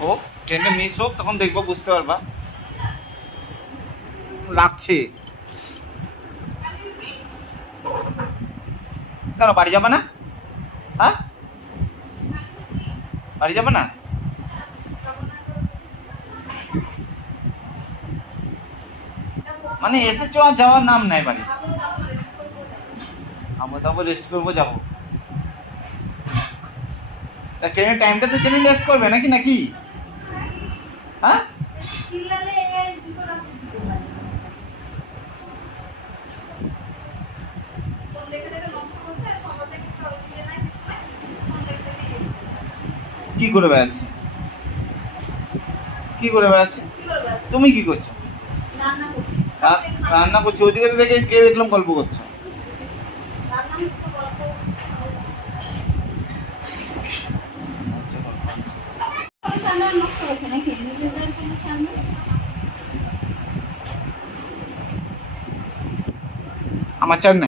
হোক, ট্রেনটা মিস হোক, তখন দেখবো, বুঝতে পারবা। লাগছে কেন? বাড়ি যাবে না? হ্যাঁ, বাড়ি যাবে না? মানে এসেছো আর যাওয়ার নাম নাই বাড়ি? আমরা তারপর রেস্ট করবো, যাবো। তা ট্রেনের টাইমটা তো জেনে রেস্ট করবে নাকি নাকি? হ্যাঁ, কি করে বেড়াচ্ছে? কি করে বেড়াচ্ছে? তুমি কি করছো? রান্না করছো? ওইদিকে তো দেখে কে দেখলাম গল্প করছো। আমার চার